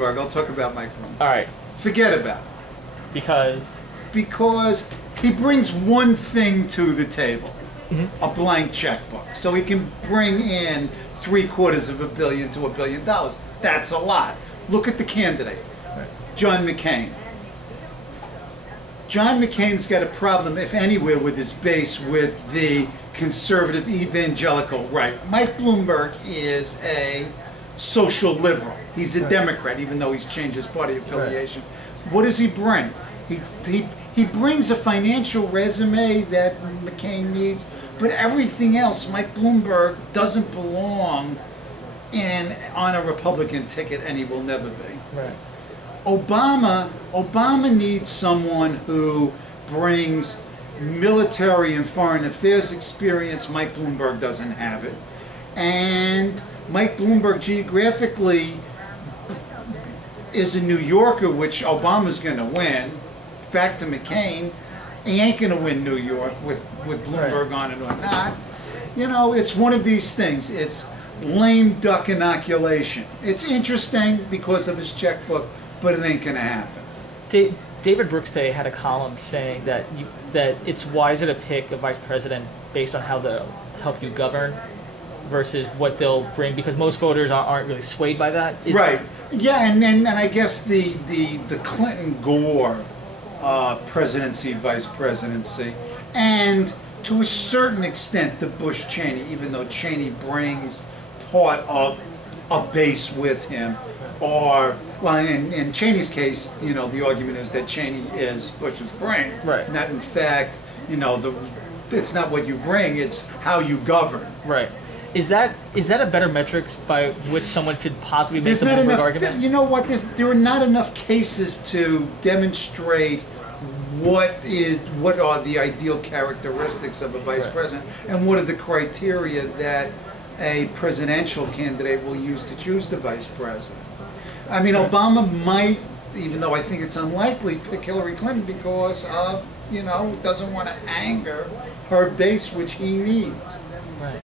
Bloomberg. I'll talk about Mike Bloomberg. All right. Forget about it. Because he brings one thing to the table, a blank checkbook. So he can bring in $750 million to $1 billion. That's a lot. Look at the candidate, John McCain. John McCain's got a problem, if anywhere, with his base with the conservative evangelical right. Mike Bloomberg is a social liberal. He's a Democrat, even though he's changed his party affiliation. What does he bring? He brings a financial resume that McCain needs, but everything else, Mike Bloomberg doesn't belong on a Republican ticket, and he will never be. Right. Obama needs someone who brings military and foreign affairs experience. Mike Bloomberg doesn't have it. And Mike Bloomberg geographically is a New Yorker, which Obama's going to win. Back to McCain, he ain't going to win New York with Bloomberg on it or not. You know, it's one of these things. It's lame duck inoculation. It's interesting because of his checkbook, but it ain't going to happen. David Brooks today had a column saying that it's wiser to pick a vice president based on how they'll help you govern versus what they'll bring, because most voters aren't really swayed by that. Right. Yeah, and I guess the Clinton-Gore presidency, vice presidency, and to a certain extent the Bush-Cheney, even though Cheney brings part of a base with him, or, well, in Cheney's case, you know, the argument is that Cheney is Bush's brain. Right. That, in fact, you know, it's not what you bring, it's how you govern. Right. Is that a better metric by which someone could possibly make the Bloomberg argument? You know what? There are not enough cases to demonstrate what are the ideal characteristics of a vice president, and what are the criteria that a presidential candidate will use to choose the vice president. I mean, Obama might, even though I think it's unlikely, pick Hillary Clinton because of, you know, doesn't want to anger her base, which he needs.